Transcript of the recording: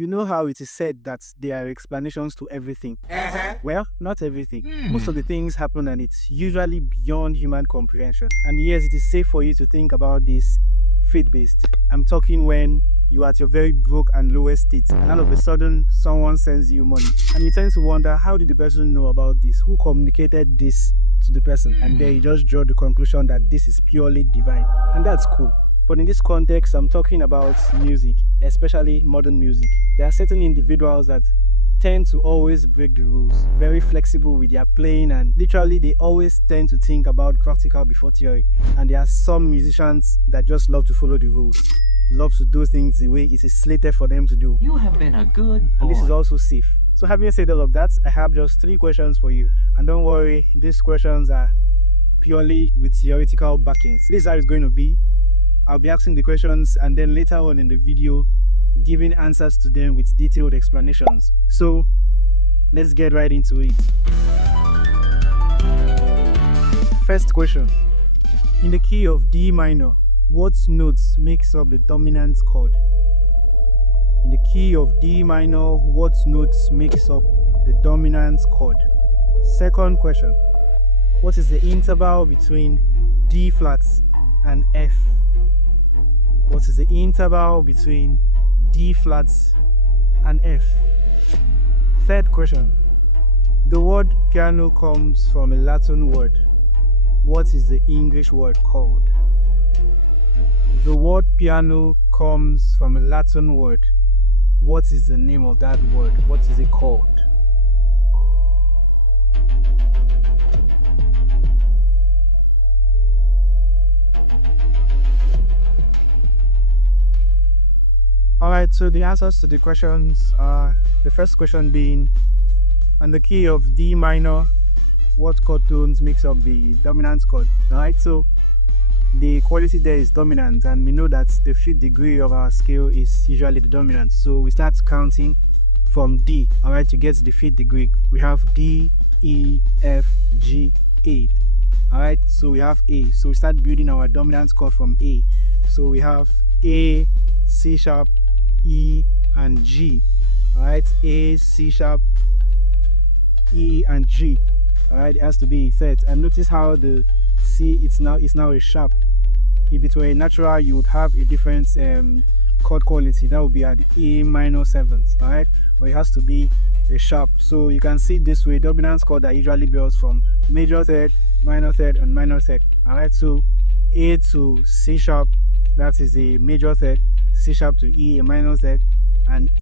You know how it is said that there are explanations to everything? Well, not everything. Most of the things happen and it's usually beyond human comprehension. And yes, it is safe for you to think about this faith-based. I'm talking when you are at your very broke and lowest state and all of a sudden someone sends you money and you tend to wonder, how did the person know about this? Who communicated this to the person? And then you just draw the conclusion that this is purely divine. And that's cool. But in this context, I'm talking about music, especially modern music. There are certain individuals that tend to always break the rules, very flexible with their playing, and literally they always tend to think about practical before theory. And there are some musicians that just love to follow the rules, love to do things the way it is slated for them to do. You have been a good boy. And this is also safe. So having said all of that, I have just 3 questions for you. And don't worry, these questions are purely with theoretical backings. This is how it's going to be. I'll be asking the questions and then later on in the video giving answers to them with detailed explanations. So let's get right into it. First question. In the key of D minor, what notes makes up the dominant chord? In the key of D minor, what notes makes up the dominant chord? Second question. What is the interval between D flat and F? What is the interval between D flat and F? Third question. The word piano comes from a Latin word. What is the English word called? The word piano comes from a Latin word. What is the name of that word? What is it called? Alright, so the answers to the questions are, the first question being, on the key of D minor, what chord tones makes up the dominant chord? Alright, so the quality there is dominant, and we know that the 5th degree of our scale is usually the dominant. So we start counting from D, alright, to get to the 5th degree. We have D, E, F, G, A. Alright, so we have A. So we start building our dominant chord from A. So we have A, C sharp, E, and G. Alright, A, C sharp, E, and G. Alright, it has to be a third. And notice how the C it's now a sharp. If it were a natural, you would have a different chord quality. That would be at A minor 7th. Alright, but it has to be a sharp. So you can see this way, dominant chord that usually builds from major third, minor third, and minor third. Alright, so A to C sharp, that is a major third. C sharp to E, a minor third, and